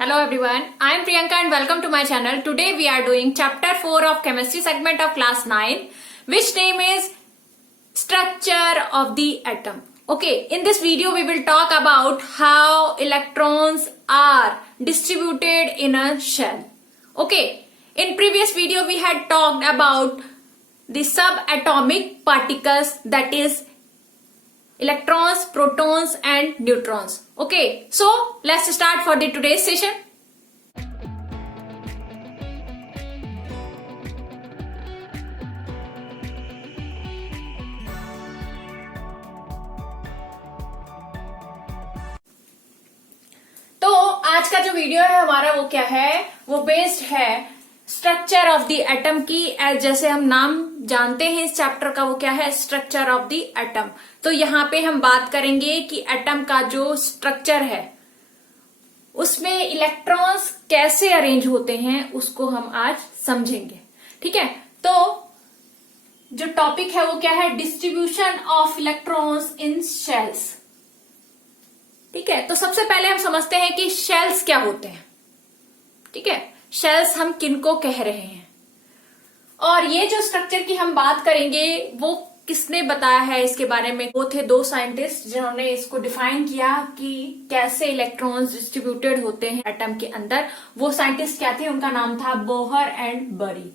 Hello everyone, I am Priyanka and welcome to my channel. Today we are doing chapter 4 of chemistry segment of class 9, which name is structure of the atom. Okay, in this video we will talk about how electrons are distributed in a shell. Okay, in previous video we had talked about the subatomic particles, that is electrons, protons and neutrons. Okay, so let's start for the today's session. तो आज का जो video है हमारा वो क्या है, वो बेस्ड है स्ट्रक्चर ऑफ द एटम की। जैसे हम नाम जानते हैं इस चैप्टर का, वो क्या है, स्ट्रक्चर ऑफ द एटम। तो यहाँ पे हम बात करेंगे कि एटम का जो स्ट्रक्चर है उसमें इलेक्ट्रॉन्स कैसे अरेंज होते हैं उसको हम आज समझेंगे। ठीक है, तो जो टॉपिक है वो क्या है, distribution of electrons in shells. ठीक है, तो सबसे पहले हम समझते हैं कि शेल्स क्या होते हैं। ठीक है, शेल्स हम किनको कह रहे हैं और ये जो स्ट्रक्चर की हम बात करेंगे वो किसने बताया है इसके बारे में। वो थे दो साइंटिस्ट जिन्होंने इसको डिफाइन किया कि कैसे इलेक्ट्रॉन्स डिस्ट्रीब्यूटेड होते हैं एटम के अंदर। वो साइंटिस्ट क्या थे, उनका नाम था बोहर एंड बरी।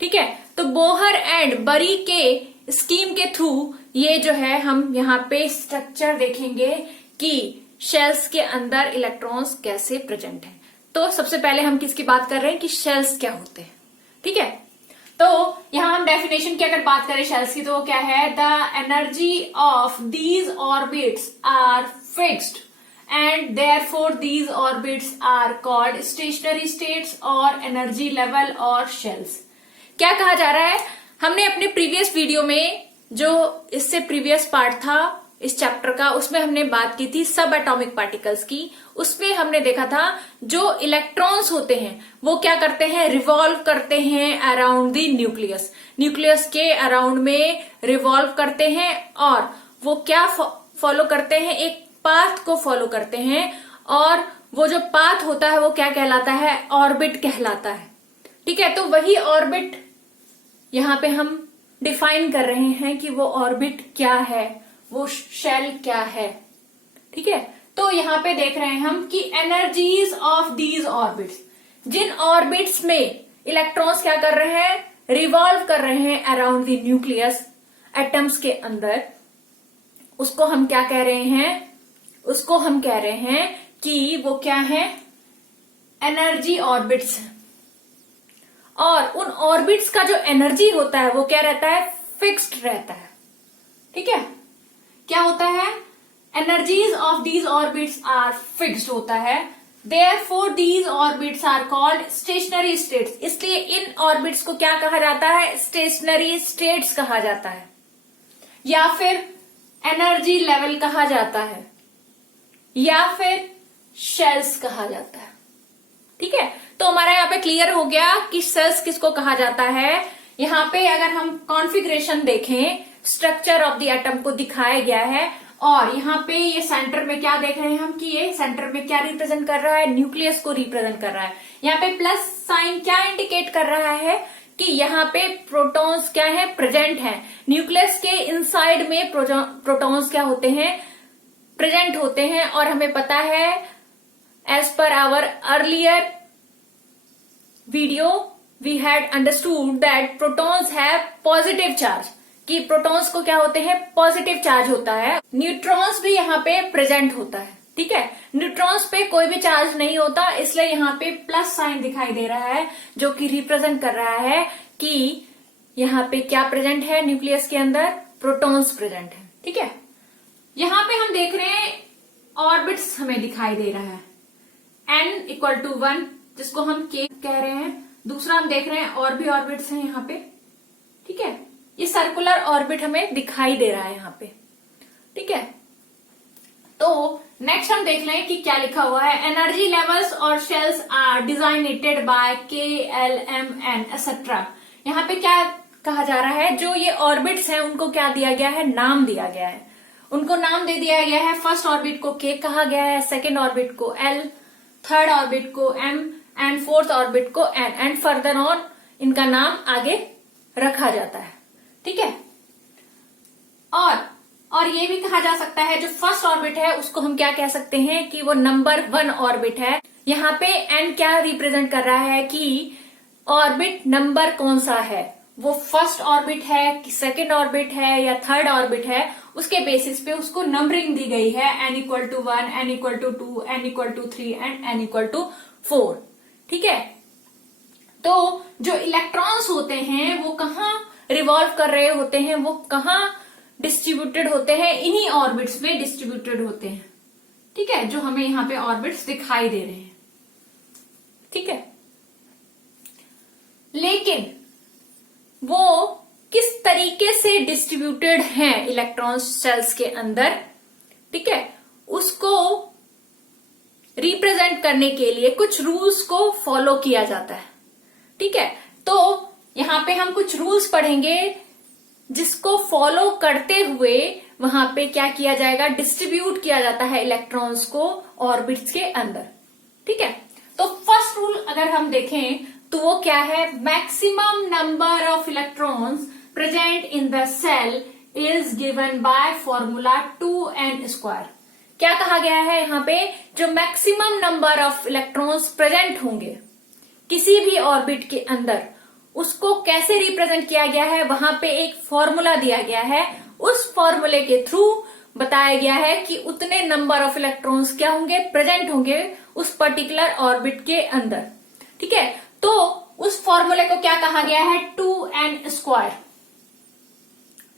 ठीक है, तो बोहर एंड बरी के स्कीम के थ्रू ये जो है हम यहाँ पे स्ट्रक्चर देखेंगे कि शेल्स के अंदर इलेक्ट्रॉन्स कैसे प्रेजेंट हैं। तो सबसे पहले हम किसकी बात कर रहे हैं कि शेल्स क्या होते हैं। ठीक है, तो यहां हम डेफिनेशन की अगर बात करें शेल्स की तो वो क्या है, the energy of these orbits are fixed and therefore these orbits are called stationary states और एनर्जी लेवल और शेल्स। क्या कहा जा रहा है, हमने अपने प्रीवियस वीडियो में जो इससे प्रीवियस पार्ट था इस चैप्टर का, उसमें हमने बात की थी सब एटॉमिक पार्टिकल्स की। उसमें हमने देखा था जो इलेक्ट्रॉन्स होते हैं वो क्या करते हैं, रिवॉल्व करते हैं अराउंड द न्यूक्लियस। न्यूक्लियस के अराउंड में रिवॉल्व करते हैं और वो क्या फॉलो करते हैं, एक पाथ को फॉलो करते हैं और वो जो पाथ होता है वो क्या कहलाता है, ऑर्बिट कहलाता है। ठीक है, तो वही ऑर्बिट यहाँ पे हम डिफाइन कर रहे हैं कि वो ऑर्बिट क्या है, वो शेल क्या है। ठीक है, तो यहाँ पे देख रहे हैं हम कि एनर्जीज ऑफ दीज ऑर्बिट्स, जिन ऑर्बिट्स में इलेक्ट्रॉन्स क्या कर रहे हैं, रिवॉल्व कर रहे हैं अराउंड द न्यूक्लियस एटम्स के अंदर, उसको हम क्या कह रहे हैं, उसको हम कह रहे हैं कि वो क्या है, एनर्जी ऑर्बिट्स। और उन ऑर्बिट्स का जो एनर्जी होता है वो क्या रहता है, फिक्स्ड रहता है। ठीक है, क्या होता है, energies of these orbits are fixed होता है, therefore these orbits are called stationary states. इसलिए इन ऑर्बिट्स को क्या कहा जाता है, स्टेशनरी स्टेट्स कहा जाता है या फिर एनर्जी लेवल कहा जाता है या फिर शेल्स कहा जाता है। ठीक है, तो हमारा यहाँ पे क्लियर हो गया कि शेल्स किसको कहा जाता है। यहाँ पे अगर हम कॉन्फ़िगरेशन देखें, स्ट्रक्चर ऑफ द एटम को दिखाया गया है और यहाँ पे ये सेंटर में क्या देख रहे हैं हम कि ये सेंटर में क्या रिप्रेजेंट कर रहा है, न्यूक्लियस को रिप्रेजेंट कर रहा है। यहाँ पे प्लस साइन क्या इंडिकेट कर रहा है कि यहाँ पे प्रोटॉन्स क्या है, प्रेजेंट है। न्यूक्लियस के इनसाइड में प्रोटॉन्स क्या होते हैं, प्रेजेंट होते हैं। और हमें पता है एज पर our earlier video we had understood that protons have positive charge, कि प्रोटॉन्स को क्या होते हैं, पॉजिटिव चार्ज होता है। न्यूट्रॉन्स भी यहाँ पे प्रेजेंट होता है। ठीक है, न्यूट्रॉन्स पे कोई भी चार्ज नहीं होता, इसलिए यहाँ पे प्लस साइन दिखाई दे रहा है जो कि रिप्रेजेंट कर रहा है कि यहाँ पे क्या प्रेजेंट है, न्यूक्लियस के अंदर प्रोटॉन्स प्रेजेंट है। ठीक है, यहाँ पे हम देख रहे हैं ऑर्बिट्स हमें दिखाई दे रहा है, n=1 जिसको हम k कह रहे हैं। दूसरा हम देख रहे हैं और भी ऑर्बिट्स हैं यहाँ पे। ठीक है, ये सर्कुलर ऑर्बिट हमें दिखाई दे रहा है यहाँ पे। ठीक है, तो नेक्स्ट हम देख लें कि क्या लिखा हुआ है, एनर्जी लेवल्स और shells are designated by KLMN etcetera. यहाँ पे क्या कहा जा रहा है, जो ये ऑर्बिट्स हैं उनको क्या दिया गया है, नाम दिया गया है। उनको नाम दे दिया गया है, फर्स्ट ऑर्बिट को K कहा गया है, सेकेंड ऑर्बिट को L, थर्ड ऑर्बिट को m एंड फोर्थ ऑर्बिट को n एंड फर्दर ऑन इनका नाम आगे रखा जाता है। ठीक है। और ये भी कहा जा सकता है जो फर्स्ट ऑर्बिट है उसको हम क्या कह सकते हैं कि वो नंबर 1 ऑर्बिट है। यहाँ पे n क्या रिप्रेजेंट कर रहा है कि ऑर्बिट नंबर कौन सा है, वो फर्स्ट ऑर्बिट है कि सेकेंड ऑर्बिट है या थर्ड ऑर्बिट है, उसके बेसिस पे उसको नंबरिंग दी गई है n = 1, n = 2, n = 3 and n = 4। ठीक है। तो जो इलेक्ट्रॉन्स होते हैं वो कहाँ रिवॉल्व कर रहे होते हैं, वो कहाँ डिस्ट्रीब्यूटेड होते हैं, इन्हीं ऑर्बिट्स में डिस्ट्रीब्यूटेड होते हैं। ठीक है, जो हमें यहाँ पे ऑर्बिट्स दिखाई दे रहे हैं। ठीक है। लेकिन वो किस तरीके से डिस्ट्रीब्यूटेड हैं इलेक्ट्रॉन शेल्स के अंदर, ठीक है, उसको रिप्रेजेंट करने के लिए कुछ रूल्स को फॉलो किया जाता है। ठीक है। तो यहां पे हम कुछ रूल्स पढ़ेंगे जिसको फॉलो करते हुए वहां पे क्या किया जाएगा, डिस्ट्रीब्यूट किया जाता है इलेक्ट्रॉन्स को ऑर्बिट्स के अंदर। ठीक है। तो फर्स्ट रूल अगर हम देखें तो वो क्या है, maximum number of electrons present in the shell is given by formula 2n²। क्या कहा गया है यहाँ पे, जो maximum number of electrons present होंगे किसी भी ऑर्बिट के अंदर उसको कैसे रिप्रेजेंट किया गया है, वहां पे एक फॉर्मूला दिया गया है। उस फॉर्मूले के थ्रू बताया गया है कि उतने नंबर ऑफ इलेक्ट्रॉन्स क्या होंगे, प्रेजेंट होंगे उस पर्टिकुलर ऑर्बिट के अंदर। ठीक है। तो उस फॉर्मूले को क्या कहा गया है, 2n²।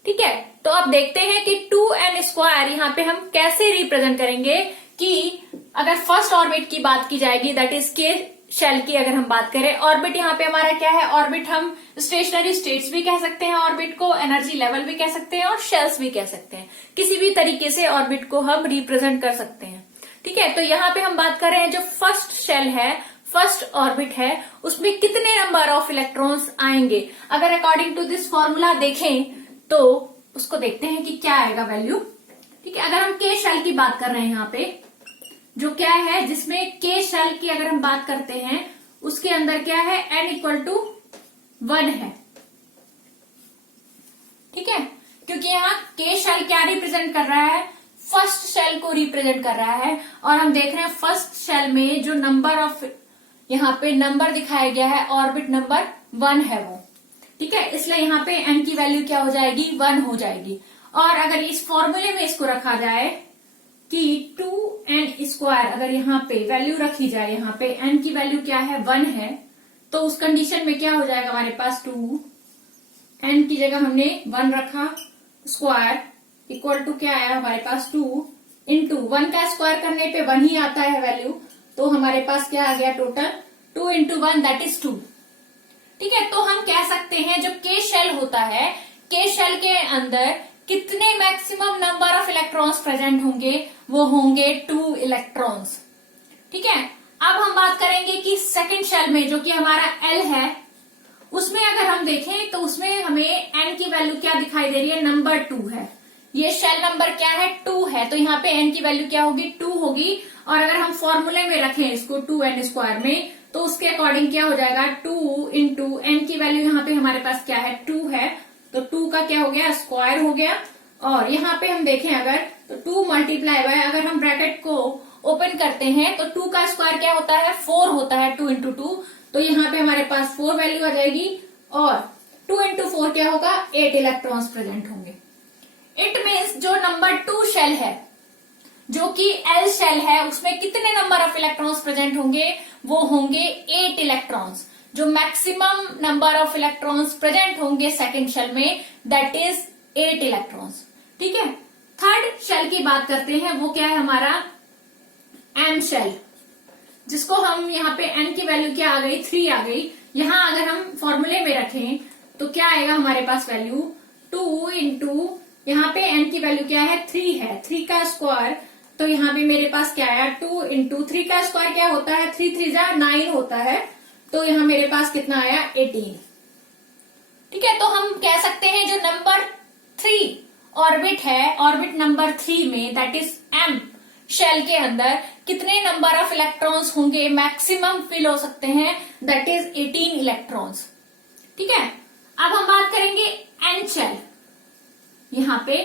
ठीक है। तो अब देखते हैं कि 2n² यहाँ पे हम कैसे रिप्रेजेंट करेंगे कि अगर फर्स्ट ऑर्बिट की बात की जाएगी, दैट इज के शेल की अगर हम बात करें, ऑर्बिट यहाँ पे हमारा क्या है, ऑर्बिट हम स्टेशनरी स्टेट्स भी कह सकते हैं, ऑर्बिट को एनर्जी लेवल भी कह सकते हैं और शेल्स भी कह सकते हैं। किसी भी तरीके से ऑर्बिट को हम रिप्रेजेंट कर सकते हैं। ठीक है। तो यहाँ पे हम बात कर रहे हैं जो फर्स्ट शेल है, फर्स्ट ऑर्बिट है, उसमें कितने नंबर ऑफ इलेक्ट्रॉन्स आएंगे। अगर अकॉर्डिंग टू दिस फॉर्मूला देखें तो उसको देखते हैं कि क्या आएगा वैल्यू। ठीक है। अगर हम के शेल की बात कर रहे हैं यहाँ पे, जो क्या है, जिसमें के शेल की अगर हम बात करते हैं उसके अंदर क्या है, n = 1 है। ठीक है। क्योंकि यहाँ के शेल क्या रिप्रेजेंट कर रहा है, फर्स्ट शेल को रिप्रेजेंट कर रहा है। और हम देख रहे हैं फर्स्ट शेल में जो नंबर ऑफ यहाँ पे नंबर दिखाया गया है, ऑर्बिट नंबर 1 है वो। ठीक है। इसलिए यहाँ पे n की वैल्यू क्या हो जाएगी, 1 हो जाएगी। और अगर इस फॉर्मूले में इसको रखा जाए कि 2n² अगर यहाँ पे वैल्यू रखी जाए, यहाँ पे n की वैल्यू क्या है, 1 है, तो उस कंडीशन में क्या हो जाएगा हमारे पास, 2n की जगह हमने 1 रखा, स्क्वायर इक्वल टू क्या आया हमारे पास, 2 इंटू 1 का स्क्वायर करने पे 1 ही आता है वैल्यू, तो हमारे पास क्या आ गया टोटल, 2 × 1 दैट इज 2। ठीक है। तो हम कह सकते हैं जो के शेल होता है, के शेल के अंदर कितने maximum number of electrons present होंगे, वो होंगे 2 इलेक्ट्रॉन्स। ठीक है। अब हम बात करेंगे कि सेकंड शेल में जो कि हमारा L है, उसमें अगर हम देखें तो उसमें हमें n की वैल्यू क्या दिखाई दे रही है, नंबर 2 है। ये शेल नंबर क्या है, 2 है, तो यहाँ पे n की वैल्यू क्या होगी, 2 होगी। और अगर हम फॉर्मूले में रखें इसको 2n² में, तो उसके अकॉर्डिंग क्या हो जाएगा, 2 इंटू n की वैल्यू यहाँ पे हमारे पास क्या है, 2 है, तो 2 का क्या हो गया, स्क्वायर हो गया। और यहाँ पे हम देखें अगर तो 2 मल्टीप्लाई बाय, अगर हम ब्रैकेट को ओपन करते हैं तो 2 का स्क्वायर क्या होता है, 4 होता है, 2 × 2, तो यहाँ पे हमारे पास 4 वैल्यू आ जाएगी। और 2 × 4 क्या होगा, 8 इलेक्ट्रॉन्स प्रेजेंट होंगे। इट मीन्स जो नंबर 2 शेल है, जो कि L शेल है, उसमें कितने नंबर ऑफ इलेक्ट्रॉन्स प्रेजेंट होंगे, वो होंगे 8 इलेक्ट्रॉन्स। जो maximum number of electrons present होंगे सेकंड शेल में, दैट इज 8 इलेक्ट्रॉन्स। ठीक है। थर्ड शेल की बात करते हैं, वो क्या है हमारा, M शेल, जिसको हम यहाँ पे n की वैल्यू क्या आ गई, 3 आ गई। यहाँ अगर हम फॉर्मूले में रखें तो क्या आएगा हमारे पास वैल्यू, 2 इंटू यहाँ पे n की वैल्यू क्या है, 3 है, 3 का स्क्वायर, तो यहाँ पे मेरे पास क्या आया, 2 इंटू 3 का स्क्वायर क्या होता है, 3 3 जा 9 होता है, तो यहाँ मेरे पास कितना आया, 18। ठीक है। तो हम कह सकते हैं जो नंबर 3 ऑर्बिट है, ऑर्बिट नंबर 3 में दैट इज M, शेल के अंदर कितने नंबर ऑफ इलेक्ट्रॉन्स होंगे, मैक्सिमम फिल हो सकते हैं, दैट इज 18 इलेक्ट्रॉन्स। ठीक है, अब हम बात करेंगे एन शेल, यहाँ पे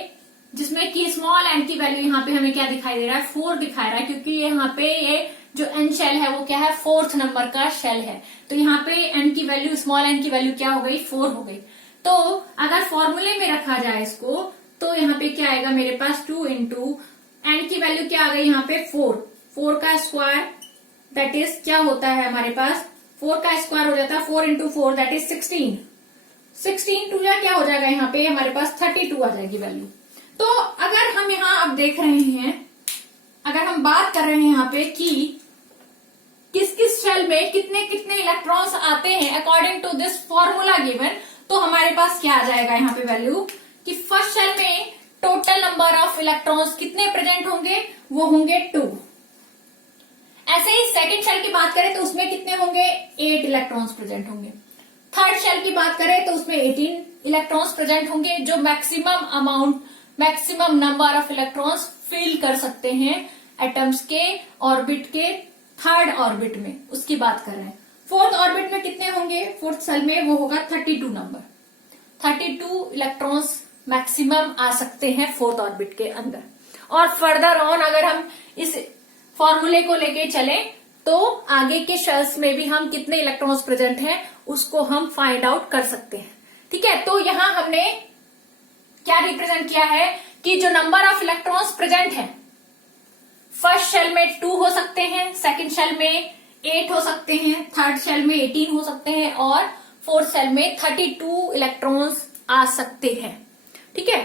जिसमें कि स्मॉल एन की वैल्यू यहाँ पे हमें क्या दिखाई दे रहा है, 4 दिखाई रहा है, क्योंकि यहाँ पे ये जो एन शेल है वो क्या है, 4th नंबर का शेल है। तो यहाँ पे एन की वैल्यू, स्मॉल एन की वैल्यू क्या हो गई, 4 हो गई। तो अगर फॉर्मूले में रखा जाए इसको, तो यहाँ पे क्या आएगा मेरे पास, 2 इंटू एन की वैल्यू क्या आ गई यहाँ पे, 4 का स्क्वायर, दैट इज क्या होता है हमारे पास, 4 का स्क्वायर हो जाता है 4 इंटू 4 दैट इज 16 टू या क्या हो जाएगा यहाँ पे हमारे पास 32 आ जाएगी वैल्यू। तो अगर हम यहाँ अब देख रहे हैं, अगर हम बात कर रहे हैं यहाँ पे कि किस किस शेल में कितने कितने इलेक्ट्रॉन्स आते हैं according to this formula given, तो हमारे पास क्या आ जाएगा यहाँ पे वैल्यू कि फर्स्ट शेल में टोटल नंबर ऑफ इलेक्ट्रॉन्स कितने प्रेजेंट होंगे, वो होंगे 2। ऐसे ही सेकंड शेल की बात करें तो उसमें कितने होंगे, 8 इलेक्ट्रॉन्स प्रेजेंट होंगे। थर्ड शेल की बात करें तो उसमें 18 इलेक्ट्रॉन्स प्रेजेंट होंगे, जो maximum number of electrons fill कर सकते हैं एटम्स के ऑर्बिट के थर्ड ऑर्बिट में, उसकी बात कर रहे हैं। फोर्थ ऑर्बिट में कितने होंगे, फोर्थ शेल में वो होगा 32 नंबर, 32 इलेक्ट्रॉन्स मैक्सिमम आ सकते हैं फोर्थ ऑर्बिट के अंदर। और फर्दर ऑन अगर हम इस फॉर्मूले को लेके चले तो आगे के शेल्स में भी हम कितने इलेक्ट्रॉन्स प्रेजेंट हैं उसको हम फाइंड आउट कर सकते हैं। ठीक है, तो यहां हमने क्या रिप्रेजेंट किया है कि जो नंबर ऑफ इलेक्ट्रॉन्स प्रेजेंट है, फर्स्ट शेल में 2 हो सकते हैं, सेकंड शेल में 8 हो सकते हैं, थर्ड शेल में 18 हो सकते हैं और फोर्थ शेल में 32 इलेक्ट्रॉन्स आ सकते हैं। ठीक है,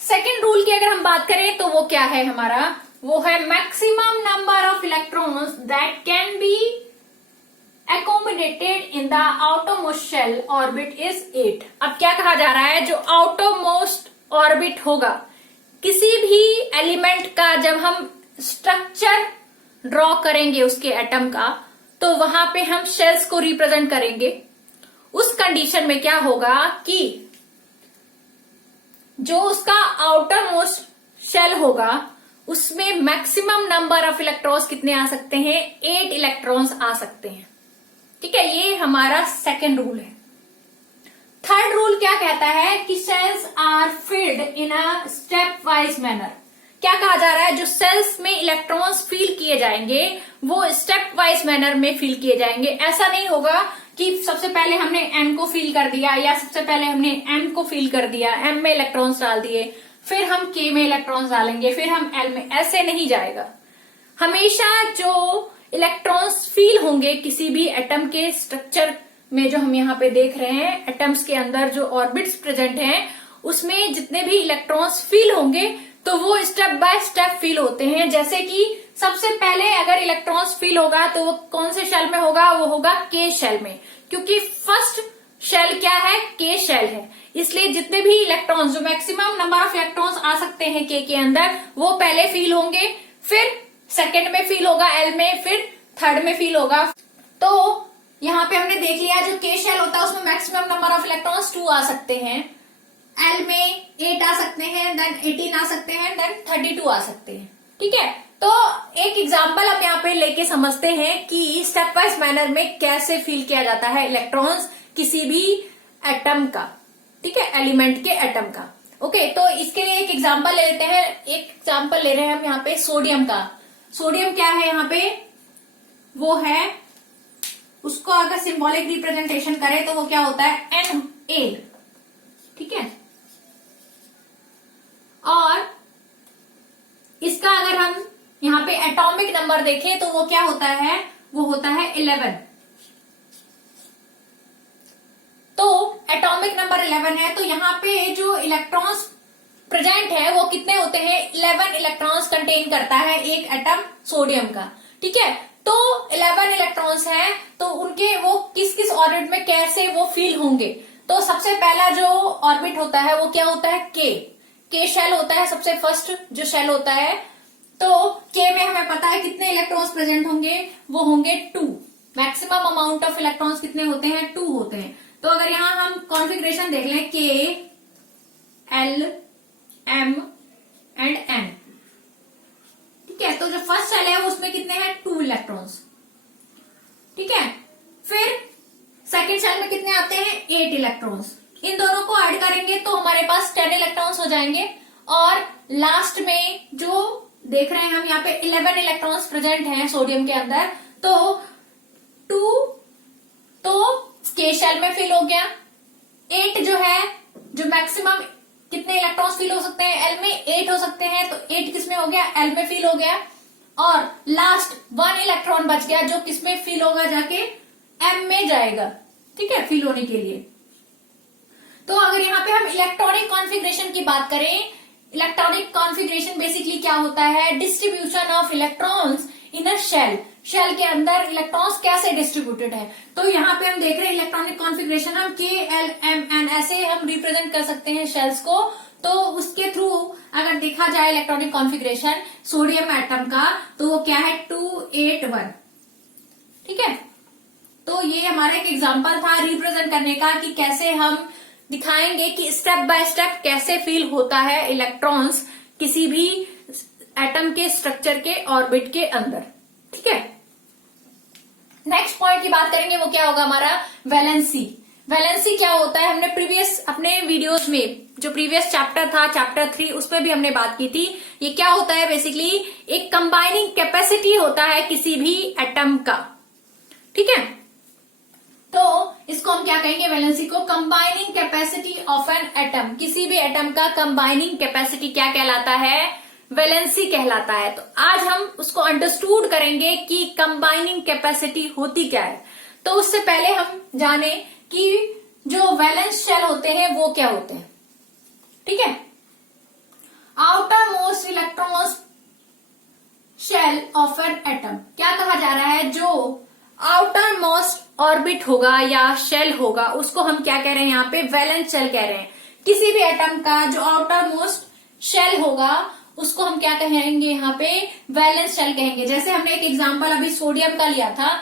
सेकेंड रूल की अगर हम बात करें तो वो क्या है हमारा, वो है maximum number of electrons that can be accommodated in the outermost shell orbit is 8। अब क्या कहा जा रहा है, जो outermost orbit होगा किसी भी एलिमेंट का, जब हम स्ट्रक्चर ड्रॉ करेंगे उसके एटम का, तो वहां पे हम शेल्स को रिप्रेजेंट करेंगे। उस कंडीशन में क्या होगा कि जो उसका आउटर मोस्ट शेल होगा उसमें मैक्सिमम नंबर ऑफ इलेक्ट्रॉन्स कितने आ सकते हैं, 8 इलेक्ट्रॉन्स आ सकते हैं। ठीक है, ये हमारा सेकेंड रूल है। थर्ड रूल क्या कहता है कि shells are filled in a stepwise manner. क्या कहा जा रहा है, जो सेल्स में इलेक्ट्रॉन्स फिल किए जाएंगे वो स्टेप वाइज मैनर में फिल किए जाएंगे। ऐसा नहीं होगा कि सबसे पहले हमने एन को फिल कर दिया या सबसे पहले हमने एम को फिल कर दिया, एम में इलेक्ट्रॉन्स डाल दिए, फिर हम के में इलेक्ट्रॉन्स डालेंगे, फिर हम एल में, ऐसे नहीं जाएगा। हमेशा जो इलेक्ट्रॉन्स फील होंगे किसी भी एटम के स्ट्रक्चर में, जो हम यहाँ पे देख रहे हैं एटम्स के अंदर जो ऑर्बिट्स प्रेजेंट हैं उसमें जितने भी इलेक्ट्रॉन्स फील होंगे तो वो स्टेप बाय स्टेप फील होते हैं। जैसे कि सबसे पहले अगर इलेक्ट्रॉन्स फील होगा तो वो कौन से शेल में होगा, वो होगा के शेल में, क्योंकि फर्स्ट शेल क्या है, के शेल है। इसलिए जितने भी इलेक्ट्रॉन्स, जो मैक्सिमम नंबर ऑफ इलेक्ट्रॉन्स आ सकते हैं के अंदर, वो पहले फील होंगे, फिर सेकेंड में फील होगा एल में, फिर थर्ड में फील होगा। तो यहाँ पे हमने देख लिया जो के शेल होता है उसमें मैक्सिमम नंबर ऑफ इलेक्ट्रॉन्स 2 आ सकते हैं, एल में 8 आ सकते हैं, देन 18 आ सकते हैं, देन 32 आ सकते हैं। ठीक है, तो एक एग्जांपल हम यहाँ पे लेके समझते हैं कि स्टेप वाइज मैनर में कैसे फील किया जाता है इलेक्ट्रॉन्स किसी भी एटम का। ठीक है, एलिमेंट के एटम का। ओके, तो इसके लिए एक एग्जांपल ले लेते हैं। एक एग्जांपल ले रहे हैं हम यहाँ पे सोडियम का। सोडियम क्या है यहाँ पे, वो है, उसको अगर सिंबॉलिक रिप्रेजेंटेशन करें तो वो क्या होता है, Na। ठीक है, और इसका अगर हम यहाँ पे एटॉमिक नंबर देखें तो वो क्या होता है, वो होता है 11। तो एटॉमिक नंबर 11 है, तो यहाँ पे जो इलेक्ट्रॉन्स प्रेजेंट है वो कितने होते हैं, 11 इलेक्ट्रॉन्स कंटेन करता है एक एटम सोडियम का। ठीक है, तो 11 इलेक्ट्रॉन्स हैं, तो उनके वो किस किस ऑर्बिट में कैसे वो फील होंगे। तो सबसे पहला जो ऑर्बिट होता है वो क्या होता है, के शेल होता है, सबसे फर्स्ट जो शेल होता है। तो के में हमें पता है कितने इलेक्ट्रॉन्स प्रेजेंट होंगे, वो होंगे 2। मैक्सिमम अमाउंट ऑफ इलेक्ट्रॉन्स कितने होते हैं, 2 होते हैं। तो अगर यहाँ हम कॉन्फ़िगरेशन देख लें, के, एल, एम एंड एन, ठीक है, तो जो फर्स्ट शेल है उसमें कितने हैं 2 इलेक्ट्रॉन्स। ठीक है, फिर सेकेंड शेल में कितने आते हैं 8 इलेक्ट्रॉन्स। इन दोनों को ऐड करेंगे तो हमारे पास 10 इलेक्ट्रॉन्स हो जाएंगे। और लास्ट में जो देख रहे हैं हम यहाँ पे 11 इलेक्ट्रॉन्स प्रेजेंट हैं सोडियम के अंदर, तो 2 तो के शेल में फिल हो गया। 8 जो है, जो मैक्सिमम कितने इलेक्ट्रॉन्स फिल हो सकते हैं एल में 8 हो सकते हैं, तो 8 किसमें हो गया एल में फिल हो गया। और लास्ट 1 इलेक्ट्रॉन बच गया जो किसमें फिल होगा जाके एम में जाएगा। ठीक है, फिल होने के लिए। तो अगर यहाँ पे हम इलेक्ट्रॉनिक कॉन्फ़िगरेशन की बात करें, इलेक्ट्रॉनिक कॉन्फ़िगरेशन बेसिकली क्या होता है, distribution of electrons in a shell. Shell के अंदर इलेक्ट्रॉन्स कैसे डिस्ट्रीब्यूटेड है, तो यहाँ पे हम देख रहे हैं इलेक्ट्रॉनिक कॉन्फ़िगरेशन हम के एल एम एन ऐसे हम रिप्रेजेंट कर सकते हैं शेल्स को। तो उसके थ्रू अगर देखा जाए इलेक्ट्रॉनिक कॉन्फ़िगरेशन सोडियम एटम का, तो वो क्या है 281। ठीक है, तो ये हमारा एक एग्जांपल था रिप्रेजेंट करने का कि कैसे हम दिखाएंगे कि स्टेप बाय स्टेप कैसे फील होता है इलेक्ट्रॉन्स किसी भी एटम के स्ट्रक्चर के ऑर्बिट के अंदर। ठीक है, नेक्स्ट पॉइंट की बात करेंगे, वो क्या होगा हमारा वैलेंसी। वैलेंसी क्या होता है, हमने प्रीवियस अपने वीडियोस में जो प्रीवियस चैप्टर था चैप्टर 3 उसमें भी हमने बात की थी। ये क्या होता है, बेसिकली एक कंबाइनिंग कैपेसिटी होता है किसी भी एटम का। ठीक है, तो इसको हम क्या कहेंगे, वैलेंसी को combining capacity of an atom. किसी भी एटम का कंबाइनिंग कैपेसिटी क्या कहलाता है, वैलेंसी कहलाता है। तो आज हम उसको अंडरस्टूड करेंगे कि कंबाइनिंग कैपेसिटी होती क्या है। तो उससे पहले हम जाने कि जो वैलेंस शेल होते हैं वो क्या होते हैं। ठीक है, outermost electrons shell of an atom क्या कहा जा रहा है, जो आउटर मोस्ट ऑर्बिट होगा या शेल होगा उसको हम क्या कह रहे हैं यहाँ पे वैलेंस शेल कह रहे हैं। किसी भी एटम का जो आउटर मोस्ट शेल होगा उसको हम क्या कहेंगे यहाँ पे वैलेंस शेल कहेंगे। जैसे हमने एक एग्जांपल अभी सोडियम का लिया था,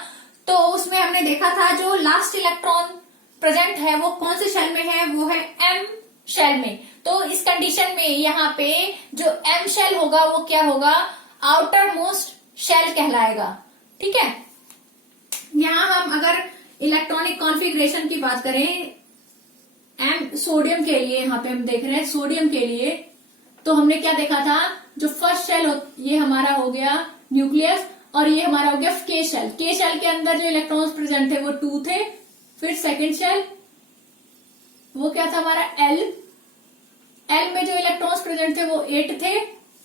तो उसमें हमने देखा था जो लास्ट इलेक्ट्रॉन प्रेजेंट है वो कौन से शेल में है, वो है एम शेल में। तो इस कंडीशन में यहाँ पे जो एम शेल होगा वो क्या होगा, आउटर मोस्ट शेल कहलाएगा। ठीक है, यहाँ हम अगर इलेक्ट्रॉनिक कॉन्फ़िगरेशन की बात करें एम सोडियम के लिए, यहाँ पे हम देख रहे हैं सोडियम के लिए, तो हमने क्या देखा था, जो फर्स्ट शेल ये हमारा हो गया न्यूक्लियस और ये हमारा हो गया के शेल। के शेल के अंदर जो इलेक्ट्रॉन्स प्रेजेंट थे वो 2 थे। फिर सेकेंड शेल वो क्या था हमारा एल। एल में जो इलेक्ट्रॉन्स प्रेजेंट थे वो 8 थे।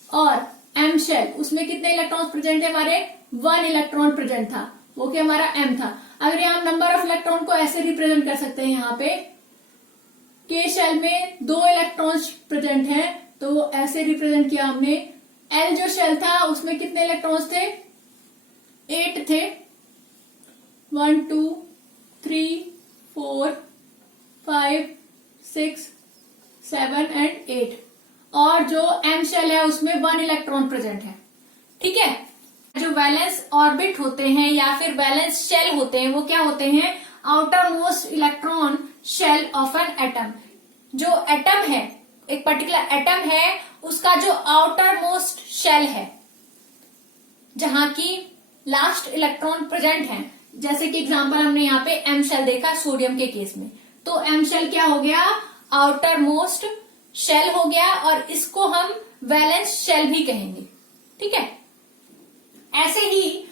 और एम शेल उसमें कितने इलेक्ट्रॉन्स प्रेजेंट थे हमारे, 1 इलेक्ट्रॉन प्रेजेंट था, वो क्या हमारा एम था। अगर यहाँ नंबर ऑफ इलेक्ट्रॉन को ऐसे रिप्रेजेंट कर सकते हैं, यहाँ पे के शेल में 2 इलेक्ट्रॉन्स प्रेजेंट हैं तो वो ऐसे रिप्रेजेंट किया हमने। एल जो शेल था उसमें कितने इलेक्ट्रॉन्स थे, 8 थे, 1 2 3 4 5 6 7 एंड 8। और जो एम शेल है उसमें 1 इलेक्ट्रॉन प्रेजेंट है। ठीक है, जो वैलेंस ऑर्बिट होते हैं या फिर वैलेंस शेल होते हैं वो क्या होते हैं, outermost electron shell of an atom. जो एटम है, एक पर्टिकुलर एटम है, उसका जो आउटर मोस्ट शेल है जहां की लास्ट इलेक्ट्रॉन प्रेजेंट है। जैसे कि एग्जांपल हमने यहाँ पे एम शेल देखा सोडियम के केस में, तो एम शेल क्या हो गया, आउटर मोस्ट शेल हो गया और इसको हम वैलेंस शेल भी कहेंगे। ठीक है, ऐसे ही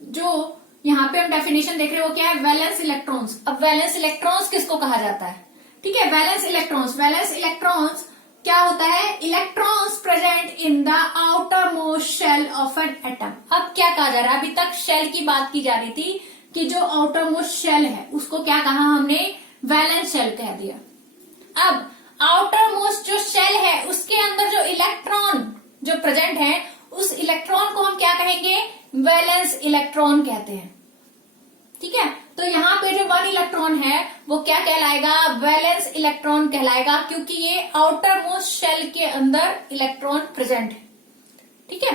जो यहाँ पे हम डेफिनेशन देख रहे हो क्या है, वैलेंस इलेक्ट्रॉन्स। अब वैलेंस इलेक्ट्रॉन्स किसको कहा जाता है, ठीक है, वैलेंस इलेक्ट्रॉन्स क्या होता है, electrons present in the outermost shell of an atom. अब क्या कहा जा रहा है, अभी तक शेल की बात की जा रही थी कि जो आउटर मोस्ट शेल है उसको क्या कहा हमने, वैलेंस शेल कह दिया। अब आउटर मोस्ट जो शेल है उसके अंदर जो इलेक्ट्रॉन जो प्रेजेंट है उस इलेक्ट्रॉन को हम क्या कहेंगे, वैलेंस इलेक्ट्रॉन कहते हैं। ठीक है, तो यहाँ पे जो 1 इलेक्ट्रॉन है वो क्या कहलाएगा, वैलेंस इलेक्ट्रॉन कहलाएगा, क्योंकि ये आउटर मोस्ट शेल के अंदर इलेक्ट्रॉन प्रेजेंट है। ठीक है,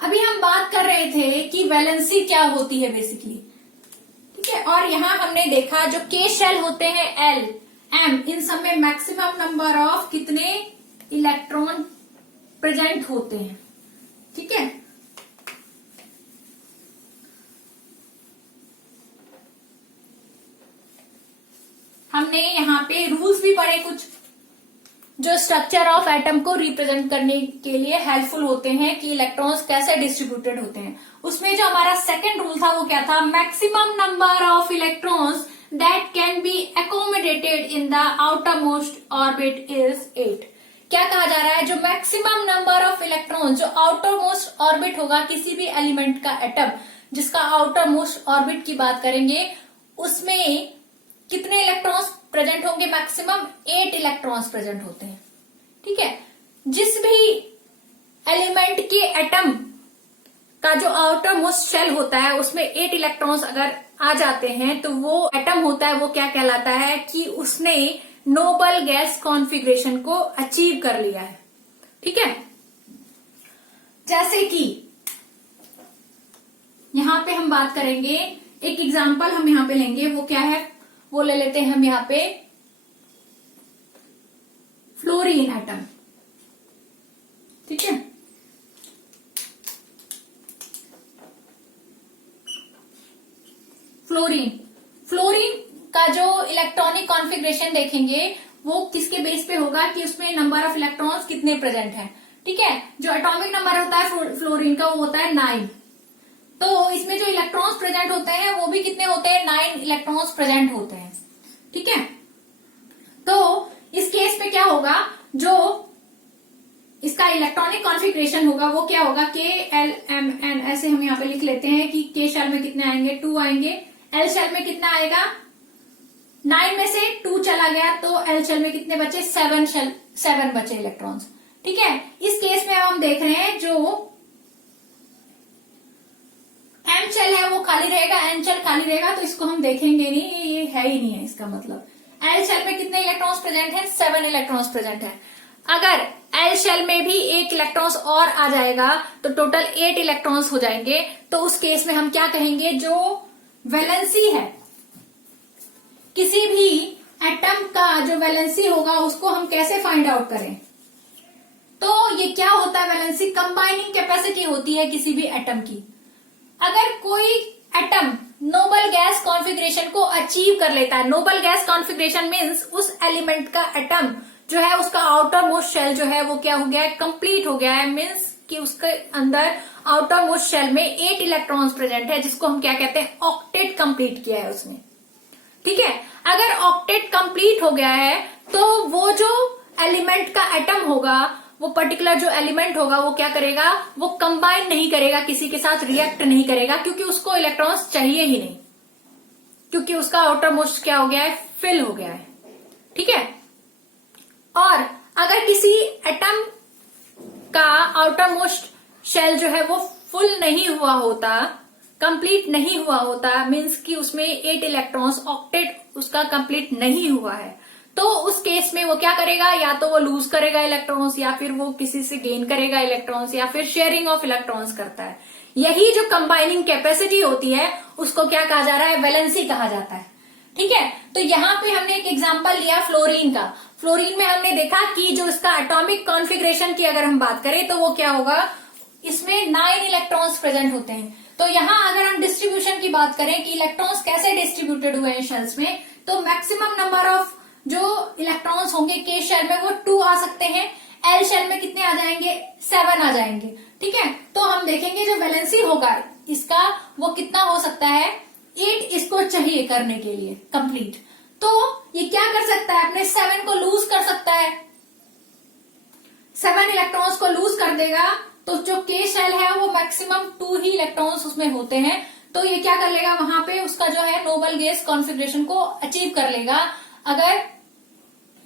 अभी हम बात कर रहे थे कि वैलेंसी क्या होती है बेसिकली। ठीक है, और यहाँ हमने देखा जो के शेल होते हैं एल एम, इन सब में मैक्सिमम नंबर ऑफ कितने इलेक्ट्रॉन प्रेजेंट होते हैं। ठीक है, हमने यहाँ पे रूल्स भी पढ़े कुछ जो स्ट्रक्चर ऑफ एटम को रिप्रेजेंट करने के लिए हेल्पफुल होते हैं कि इलेक्ट्रॉन्स कैसे डिस्ट्रीब्यूटेड होते हैं। उसमें जो हमारा सेकंड रूल था वो क्या था, maximum number of electrons that can be accommodated in the outer most orbit is 8। क्या कहा जा रहा है, जो मैक्सिमम नंबर ऑफ इलेक्ट्रॉन जो आउटर मोस्ट ऑर्बिट होगा किसी भी एलिमेंट का एटम जिसका आउटर मोस्ट ऑर्बिट की बात करेंगे, उसमें कितने इलेक्ट्रॉन्स प्रेजेंट होंगे, मैक्सिमम 8 इलेक्ट्रॉन्स प्रेजेंट होते हैं। ठीक है, जिस भी एलिमेंट के एटम का जो आउटर मोस्ट शेल होता है उसमें 8 इलेक्ट्रॉन्स अगर आ जाते हैं तो वो एटम होता है वो क्या कहलाता है कि उसने नोबल गैस कॉन्फ़िगरेशन को अचीव कर लिया है। ठीक है, जैसे कि यहां पे हम बात करेंगे, एक एग्जांपल हम यहां पे लेंगे, वो क्या है, वो ले लेते हैं हम यहां पे फ्लोरीन एटम। ठीक है, फ्लोरीन का जो इलेक्ट्रॉनिक कॉन्फ़िगरेशन देखेंगे वो किसके बेस पे होगा कि उसमें नंबर ऑफ इलेक्ट्रॉन्स कितने प्रेजेंट हैं। ठीक है, जो एटॉमिक नंबर होता है फ्लोरीन का वो होता है 9। तो इसमें जो इलेक्ट्रॉन्स प्रेजेंट होते हैं वो भी कितने होते हैं, 9 इलेक्ट्रॉन्स प्रेजेंट होते हैं। ठीक है, तो इस केस में क्या होगा, जो इसका इलेक्ट्रॉनिक कॉन्फ़िगरेशन होगा वो क्या होगा, KLMN ऐसे हम यहाँ पे लिख लेते हैं कि K शेल में कितने आएंगे, 2 आएंगे। L शेल में कितना आएगा, 9 में से 2 चला गया तो L शेल में कितने बचे, 7 बचे इलेक्ट्रॉन्स। ठीक है, इस केस में हम देख रहे हैं जो M शेल है वो खाली रहेगा, N शेल खाली रहेगा, तो इसको हम देखेंगे नहीं, ये है ही नहीं है इसका मतलब। L शेल में कितने इलेक्ट्रॉन्स प्रेजेंट हैं, 7 इलेक्ट्रॉन्स प्रेजेंट हैं। अगर L शेल में भी 1 इलेक्ट्रॉन्स और आ जाएगा तो टोटल 8 इलेक्ट्रॉन्स हो जाएंगे। तो उस केस में हम क्या कहेंगे, जो वैलेंसी है किसी भी एटम का जो वैलेंसी होगा उसको हम कैसे फाइंड आउट करें, तो ये क्या होता है, वैलेंसी कंबाइनिंग कैपेसिटी होती है किसी भी एटम की। अगर कोई एटम नोबल गैस कॉन्फ़िगरेशन को अचीव कर लेता है, नोबल गैस कॉन्फ़िगरेशन मीन्स उस एलिमेंट का एटम जो है उसका आउटर मोस्ट शेल जो है वो क्या हो गया है, कंप्लीट हो गया है, मीन्स कि उसके अंदर आउटर मोस्ट शेल में 8 इलेक्ट्रॉन्स प्रेजेंट है, जिसको हम क्या कहते हैं, ऑक्टेट कंप्लीट किया है उसने। ठीक है, अगर ऑक्टेट कंप्लीट हो गया है तो वो जो एलिमेंट का एटम होगा, वो पर्टिकुलर जो एलिमेंट होगा वो क्या करेगा, वो कंबाइन नहीं करेगा, किसी के साथ रिएक्ट नहीं करेगा, क्योंकि उसको इलेक्ट्रॉन्स चाहिए ही नहीं, क्योंकि उसका आउटर मोस्ट क्या हो गया है, फिल हो गया है। ठीक है, और अगर किसी एटम का आउटर मोस्ट शेल जो है वो फुल नहीं हुआ होता, कंप्लीट नहीं हुआ होता, मीन्स कि उसमें 8 इलेक्ट्रॉन्स, ऑक्टेट उसका कंप्लीट नहीं हुआ है, तो उस केस में वो क्या करेगा, या तो वो लूज करेगा इलेक्ट्रॉन्स, या फिर वो किसी से गेन करेगा इलेक्ट्रॉन्स, या फिर शेयरिंग ऑफ इलेक्ट्रॉन्स करता है। यही जो कंबाइनिंग कैपेसिटी होती है उसको क्या कहा जा रहा है, वैलेंसी कहा जाता है। ठीक है, तो यहाँ पे हमने एक एग्जांपल लिया फ्लोरीन का। फ्लोरीन में हमने देखा कि जो इसका एटॉमिक कॉन्फ़िगरेशन की अगर हम बात करें तो वो क्या होगा, इसमें 9 इलेक्ट्रॉन्स प्रेजेंट होते हैं। तो यहाँ अगर हम डिस्ट्रीब्यूशन की बात करें कि इलेक्ट्रॉन्स कैसे डिस्ट्रीब्यूटेड हुए हैं शेल्स में, तो मैक्सिमम नंबर ऑफ जो इलेक्ट्रॉन्स होंगे के शेल में वो 2 आ सकते हैं, एल शेल में कितने आ जाएंगे, 7 आ जाएंगे। ठीक है, तो हम देखेंगे जो वैलेंसी होगा इसका वो कितना हो सकता है, 8 इसको चाहिए करने के लिए कंप्लीट। तो ये क्या कर सकता है, अपने 7 को लूज कर सकता है, 7 इलेक्ट्रॉन्स को लूज कर देगा, तो जो के शेल है वो मैक्सिमम 2 ही इलेक्ट्रॉन्स उसमें होते हैं। तो ये क्या कर लेगा, वहां पे उसका जो है नोबल गैस कॉन्फ़िगरेशन को अचीव कर लेगा। अगर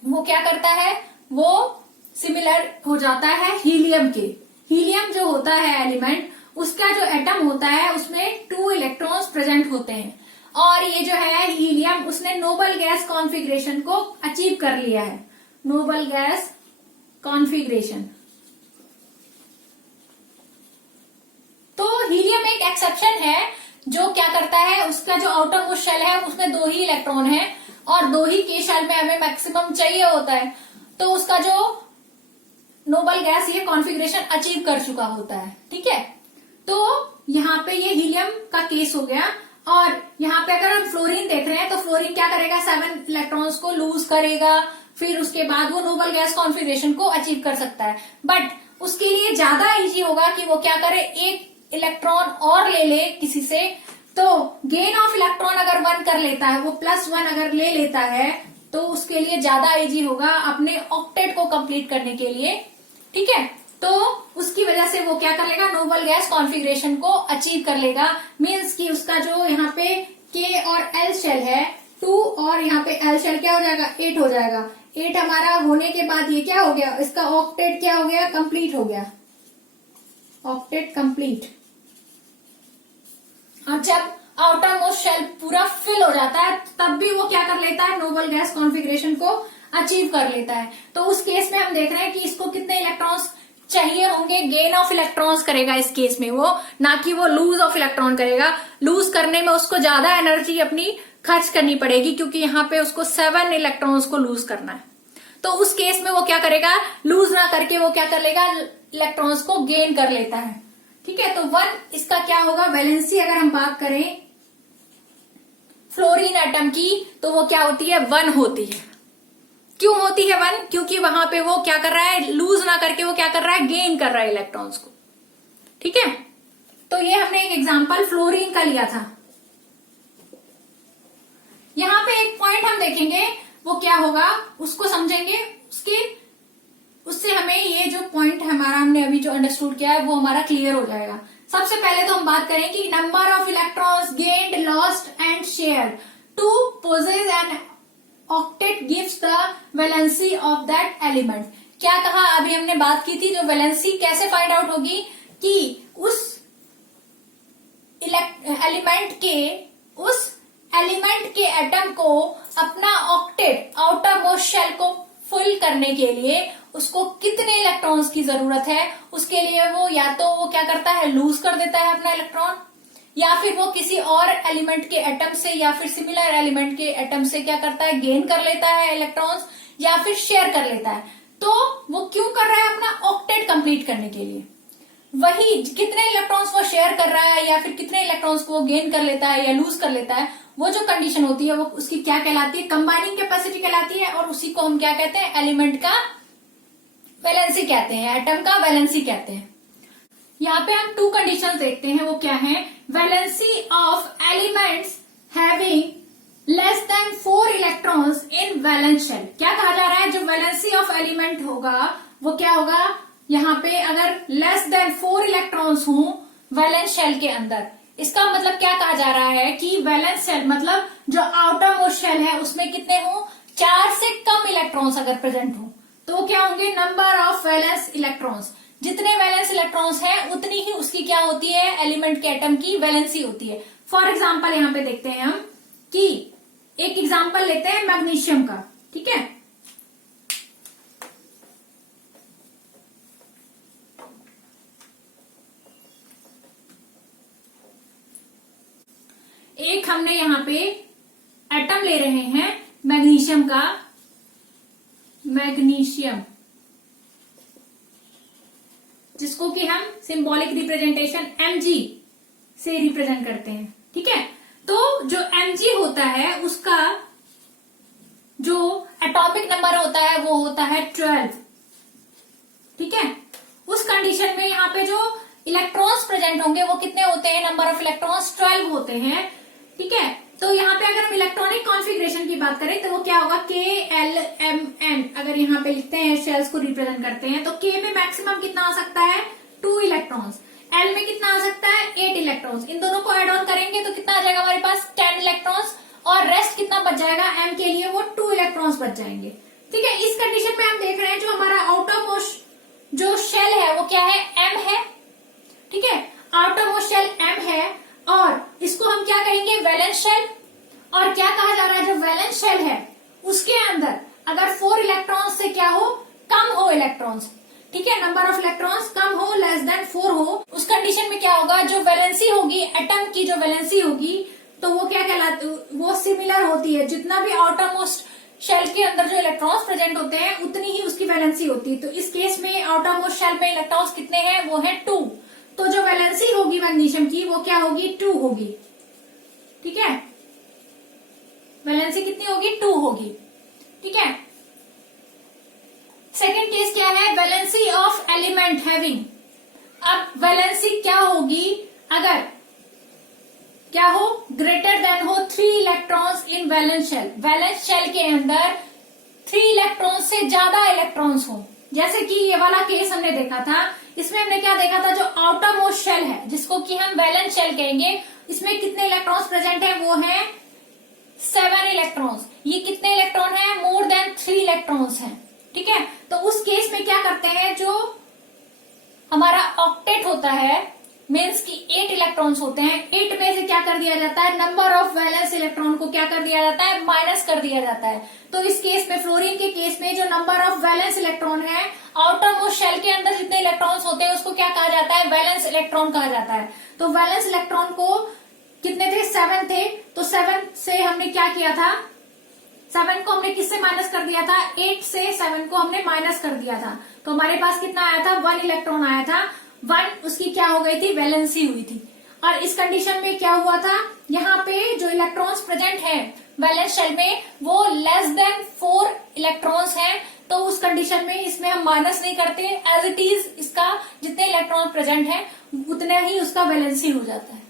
वो क्या करता है, वो सिमिलर हो जाता है हीलियम के। हीलियम जो होता है एलिमेंट, उसका जो एटम होता है उसमें 2 इलेक्ट्रॉन्स प्रेजेंट होते हैं, और ये जो है हीलियम उसने नोबल गैस कॉन्फ़िगरेशन को अचीव कर लिया है, नोबल गैस कॉन्फ़िगरेशन। तो हीलियम एक एक्सेप्शन है जो क्या करता है, उसका जो आउटर मोस्ट शेल है उसमें 2 ही इलेक्ट्रॉन है, और 2 ही के शेल में हमें मैक्सिमम चाहिए होता है। तो उसका जो नोबल गैस ये कॉन्फ़िगरेशन अचीव कर चुका होता है। ठीक है, तो यहाँ पे ये हीलियम का केस हो गया। और यहाँ पे अगर हम फ्लोरीन देख रहे हैं तो फ्लोरीन क्या करेगा, 7 इलेक्ट्रॉन्स को लूज करेगा, फिर उसके बाद वो नोबल गैस कॉन्फ़िगरेशन को अचीव कर सकता है। बट उसके लिए ज्यादा इजी होगा कि वो क्या करे, एक इलेक्ट्रॉन और ले ले किसी से। तो गेन ऑफ इलेक्ट्रॉन अगर 1 कर लेता है, वो +1 अगर ले लेता है, तो उसके लिए ज्यादा इजी होगा अपने ऑक्टेट को कंप्लीट करने के लिए। ठीक है, तो उसकी वजह से वो क्या कर लेगा, नोबल गैस कॉन्फ़िगरेशन को अचीव कर लेगा। मीन्स कि उसका जो यहाँ पे K और L शेल है 2 और यहाँ पे L शेल क्या हो जाएगा, 8 हो जाएगा। 8 हमारा होने के बाद ये क्या हो गया, इसका ऑक्टेट क्या हो गया, कंप्लीट हो गया, ऑक्टेट कंप्लीट। अब जब आउटर मोस्ट शेल पूरा फिल हो जाता है तब भी वो क्या कर लेता है, नोबल गैस कॉन्फ़िगरेशन को अचीव कर लेता है। तो उस केस में हम देख रहे हैं कि इसको कितने इलेक्ट्रॉन्स चाहिए होंगे, गेन ऑफ इलेक्ट्रॉन्स करेगा इस केस में वो, ना कि वो लूज ऑफ इलेक्ट्रॉन करेगा। लूज करने में उसको ज्यादा एनर्जी अपनी खर्च करनी पड़ेगी, क्योंकि यहाँ पे उसको 7 इलेक्ट्रॉन्स को लूज करना है। तो उस केस में वो क्या करेगा, लूज ना करके वो क्या कर लेगा, इलेक्ट्रॉन्स को गेन कर लेता है। ठीक है, तो 1 इसका क्या होगा, वैलेंसी अगर हम बात करें फ्लोरीन एटम की तो वो क्या होती है, 1 होती है। क्यों होती है 1? क्योंकि वहां पे वो क्या कर रहा है, लूज ना करके वो क्या कर रहा है, गेन कर रहा है इलेक्ट्रॉन्स को। ठीक है, तो ये हमने एक एग्जांपल फ्लोरीन का लिया था। यहां पे एक पॉइंट हम देखेंगे, वो क्या होगा उसको समझेंगे, उससे हमें ये जो पॉइंट हमारा हमने अभी जो अंडरस्टूड किया है वो हमारा क्लियर हो जाएगा। सबसे पहले तो हम बात करें कि number of electrons gained, lost and share to possess an octet gives the valency of that element. क्या कहा, अभी हमने बात की थी, जो वैलेंसी कैसे फाइंड आउट होगी कि उस एलिमेंट के एटम को अपना ऑक्टेट आउटर मोस्ट शेल को फुल करने के लिए उसको कितने इलेक्ट्रॉन्स की जरूरत है। उसके लिए वो या तो वो क्या करता है, लूज कर देता है अपना इलेक्ट्रॉन, या फिर वो किसी और एलिमेंट के एटम से या फिर सिमिलर एलिमेंट के एटम से क्या करता है, गेन कर लेता है इलेक्ट्रॉन्स, या फिर शेयर कर लेता है। तो वो क्यों कर रहा है, अपना ऑक्टेट कंप्लीट करने के लिए। वही कितने इलेक्ट्रॉन्स वो शेयर कर रहा है या फिर कितने इलेक्ट्रॉन्स को वो गेन कर लेता है या लूज कर लेता है, वो जो कंडीशन होती है वो उसकी क्या कहलाती है, कंबाइनिंग कैपेसिटी कहलाती है। और उसी को हम क्या कहते हैं, एलिमेंट का वैलेंसी कहते हैं, एटम का वैलेंसी कहते हैं। यहाँ पे हम 2 कंडीशंस देखते हैं, वो क्या है, valency of elements having less than 4 electrons in valence shell. क्या कहा जा रहा है, जो वैलेंसी ऑफ एलिमेंट होगा वो क्या होगा, यहाँ पे अगर लेस देन 4 इलेक्ट्रॉन्स हों वैलेंस शेल के अंदर, इसका मतलब क्या कहा जा रहा है कि वैलेंस शेल मतलब जो आउटर मोस्ट शेल है उसमें कितने हों, 4 से कम इलेक्ट्रॉन्स अगर प्रेजेंट हो तो क्या होंगे, नंबर ऑफ वैलेंस इलेक्ट्रॉन्स। जितने वैलेंस इलेक्ट्रॉन्स हैं उतनी ही उसकी क्या होती है, एलिमेंट के एटम की वैलेंसी होती है। फॉर एग्जाम्पल यहाँ पे देखते हैं हम कि एक एग्जाम्पल लेते हैं मैग्नीशियम का। ठीक है, एक हमने यहाँ पे एटम ले रहे हैं मैग्नीशियम का, मैग्नीशियम जिसको कि हम सिंबॉलिक रिप्रेजेंटेशन Mg से रिप्रेजेंट करते हैं। ठीक है, तो जो Mg होता है उसका जो एटॉमिक नंबर होता है वो होता है 12। ठीक है, उस कंडीशन में यहाँ पे जो इलेक्ट्रॉन्स प्रेजेंट होंगे वो कितने होते हैं, नंबर ऑफ इलेक्ट्रॉन्स 12 होते हैं। ठीक है, तो यहाँ पे अगर हम इलेक्ट्रॉनिक कॉन्फ़िगरेशन की बात करें तो वो क्या होगा, KLMN अगर यहाँ पे लिखते हैं, शेल्स को रिप्रेजेंट करते हैं, तो K में मैक्सिमम कितना आ सकता है, 2 इलेक्ट्रॉन्स, L में कितना आ सकता है, 8 इलेक्ट्रॉन्स। इन दोनों को एड ऑन करेंगे तो कितना आ जाएगा हमारे पास, 10 इलेक्ट्रॉन्स, और रेस्ट कितना बच जाएगा, M के लिए वो 2 इलेक्ट्रॉन्स बच जाएंगे। ठीक है, इस कंडीशन में हम देख रहे हैं जो हमारा आउटर मोस्ट जो शेल है वो क्या है, M है। ठीक है, आउटर मोस्ट शेल M है, और इसको हम क्या कहेंगे, वैलेंस शेल। और क्या कहा जा रहा है, जो वैलेंस शेल है उसके अंदर अगर 4 इलेक्ट्रॉन्स से क्या हो, कम हो इलेक्ट्रॉन्स। ठीक है, नंबर ऑफ इलेक्ट्रॉन्स कम हो, लेस देन 4 हो, उस कंडीशन में क्या होगा, जो वैलेंसी होगी एटम की, जो वैलेंसी होगी तो वो क्या कहलाती, वो सिमिलर होती है। जितना भी आउटर मोस्ट शेल के अंदर जो इलेक्ट्रॉन्स प्रेजेंट होते हैं उतनी ही उसकी वैलेंसी होती है। तो इस केस में आउटर मोस्ट शेल में इलेक्ट्रॉन्स कितने हैं, वो है 2। तो जो वैलेंसी होगी मैग्नीशियम की वो क्या होगी, 2 होगी। ठीक है, वैलेंसी कितनी होगी, 2 होगी। ठीक है, सेकेंड केस क्या है, वैलेंसी ऑफ एलिमेंट हैविंग। अब वैलेंसी क्या होगी अगर क्या हो, ग्रेटर देन हो 3 electrons in valence shell. Valence shell के अंदर 3 इलेक्ट्रॉन्स से ज्यादा इलेक्ट्रॉन्स हो। जैसे कि ये वाला केस हमने देखा था, इसमें हमने क्या देखा था, जो आउटर मोस्ट शेल है जिसको कि हम वैलेंस शेल कहेंगे, इसमें कितने इलेक्ट्रॉन्स प्रेजेंट है, वो है 7 इलेक्ट्रॉन्स। ये कितने इलेक्ट्रॉन है, मोर देन 3 इलेक्ट्रॉन्स हैं। ठीक है, तो उस केस में क्या करते हैं, जो हमारा ऑक्टेट होता है, मीन्स की 8 इलेक्ट्रॉन्स होते हैं, 8 में से क्या कर दिया जाता है, नंबर ऑफ वैलेंस इलेक्ट्रॉन को क्या कर दिया जाता है, माइनस कर दिया जाता है। तो इस केस में, फ्लोरीन के केस में, जो नंबर ऑफ वैलेंस इलेक्ट्रॉन है, आउटर मोस्ट शेल के अंदर जितने इलेक्ट्रॉन्स होते हैं उसको क्या कहा जाता है, वैलेंस इलेक्ट्रॉन कहा जाता है। तो वैलेंस इलेक्ट्रॉन को कितने थे, 7 थे। तो 7 से हमने क्या किया था, 7 को हमने किससे माइनस कर दिया था, 8 से 7 को हमने माइनस कर दिया था। तो हमारे पास कितना आया था, 1 इलेक्ट्रॉन आया था। 1 उसकी क्या हो गई थी, वैलेंसी हुई थी। और इस कंडीशन में क्या हुआ था, यहाँ पे जो इलेक्ट्रॉन्स प्रेजेंट है वैलेंस शेल में वो लेस देन 4 इलेक्ट्रॉन्स हैं। तो उस कंडीशन में इसमें हम माइनस नहीं करते, एज इट इज इसका जितने इलेक्ट्रॉन प्रेजेंट है उतने ही उसका वैलेंसी हो जाता है।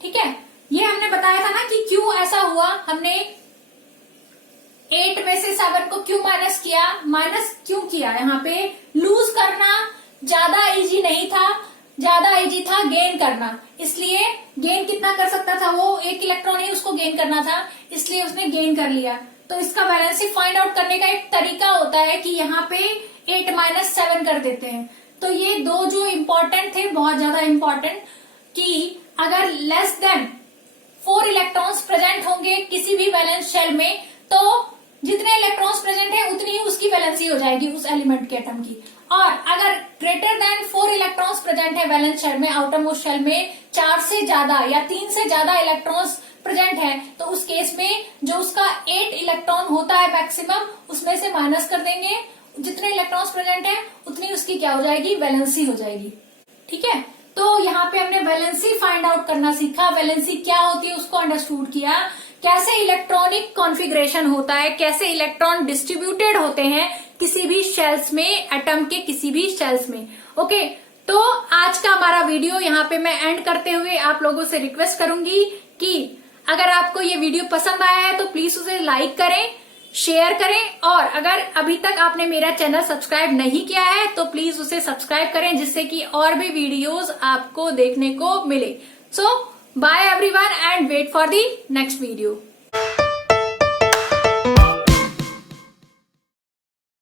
ठीक है, ये हमने बताया था ना कि क्यों ऐसा हुआ, हमने 8 में से 7 को क्यों माइनस किया, माइनस क्यों किया, यहाँ पे लूज करना ज्यादा इजी नहीं था, ज्यादा इजी था गेन करना। इसलिए गेन कितना कर सकता था वो, 1 इलेक्ट्रॉन ही उसको गेन करना था, इसलिए उसने गेन कर लिया। तो इसका वैलेंसी फाइंड आउट करने का एक तरीका होता है कि यहाँ पे 8 माइनस 7 कर देते हैं। तो ये दो जो इम्पोर्टेंट थे, बहुत ज्यादा इम्पोर्टेंट, कि अगर लेस देन 4 इलेक्ट्रॉन्स प्रेजेंट होंगे किसी भी वैलेंस शेल में, तो जितने इलेक्ट्रॉन्स प्रेजेंट है उतनी ही उसकी वैलेंसी हो जाएगी उस एलिमेंट के एटम की। और अगर ग्रेटर देन 4 इलेक्ट्रॉन्स प्रेजेंट है वैलेंस शेल में, आउटर मोस्ट शेल में 4 से ज्यादा या 3 से ज्यादा इलेक्ट्रॉन्स प्रेजेंट है, तो उस केस में जो उसका 8 इलेक्ट्रॉन होता है मैक्सिमम, उसमें से माइनस कर देंगे, जितने इलेक्ट्रॉन्स प्रेजेंट है उतनी उसकी क्या हो जाएगी, वैलेंसी हो जाएगी। ठीक है, तो यहाँ पे हमने वैलेंसी फाइंड आउट करना सीखा, वैलेंसी क्या होती है उसको अंडरस्टूड किया, कैसे इलेक्ट्रॉनिक कॉन्फ़िगरेशन होता है, कैसे इलेक्ट्रॉन डिस्ट्रीब्यूटेड होते हैं किसी भी शेल्स में, एटम के किसी भी शेल्स में। ओके, तो आज का हमारा वीडियो यहाँ पे मैं एंड करते हुए आप लोगों से रिक्वेस्ट करूंगी कि अगर आपको ये वीडियो पसंद आया है तो प्लीज उसे लाइक करें, शेयर करें, और अगर अभी तक आपने मेरा चैनल सब्सक्राइब नहीं किया है तो प्लीज उसे सब्सक्राइब करें, जिससे कि और भी वीडियोस आपको देखने को मिले। So bye everyone and wait for the next video.